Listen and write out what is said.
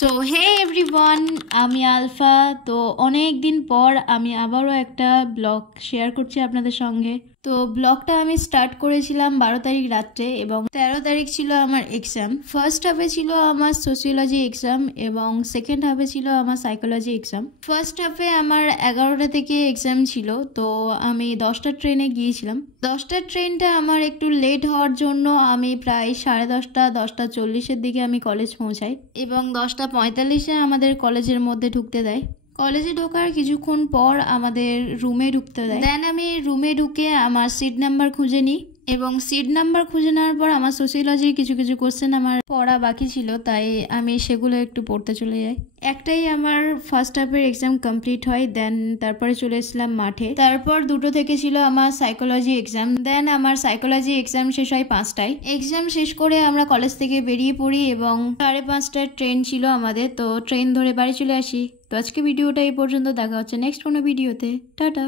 So hey everyone, আমি alpha. তো অনেক দিন পর আমি আবারও একটা ব্লগ শেয়ার করছি আপনাদের সঙ্গে। তো ব্লগটা আমি স্টার্ট করেছিলাম 12 তারিখ রাত্রে এবং 13 তারিখ ছিল আমার এক্সাম। ফার্স্ট হাফে ছিল আমার সোশিওলজি এক্সাম এবং সেকেন্ড হাফে ছিল আমার সাইকোলজি এক্সাম। ফার্স্ট হাফে আমার 11টা থেকে এক্সাম ছিল, তো আমি 10টার ট্রেনে গিয়েছিলাম। 10টার ট্রেনটা আমার একটু লেট হওয়ার জন্য আমি প্রায় 10:30 10:40-এর দিকে আমি কলেজ পৌঁছাই এবং 10:45-এ আমাদের কলেজের মধ্যে ঢুকতে দেয়। কলেজে ঢোকার কিছুক্ষণ পর আমাদের রুমে ঢুকতে দেয়। দেন আমি রুমে ঢুকে আমার সিট নাম্বার খুঁজে নিই এবং সিট নাম্বার খুঁজে নেওয়ার পর আমার সোশিওলজির কিছু কিছু কোশ্চেন আমার পড়া বাকি ছিল, তাই আমি সেগুলো একটু পড়তে চলে যাই। একটাই আমার ফার্স্ট হাফের এক্সাম কমপ্লিট হয়। দেন তারপরে চলে এসেছিলাম মাঠে। তারপর 2টো থেকে ছিল আমার সাইকোলজি এক্সাম। দেন আমার সাইকোলজি এক্সাম শেষ হয় 5টায়। এক্সাম শেষ করে আমরা কলেজ থেকে বেরিয়ে পড়ি এবং 5:30টার ট্রেন ছিল আমাদের, তো ট্রেন ধরে বাড়ি চলে আসি। তো আজকে ভিডিওটা এই পর্যন্ত, দেখা হচ্ছে নেক্সট কোনো ভিডিওতে। টাটা।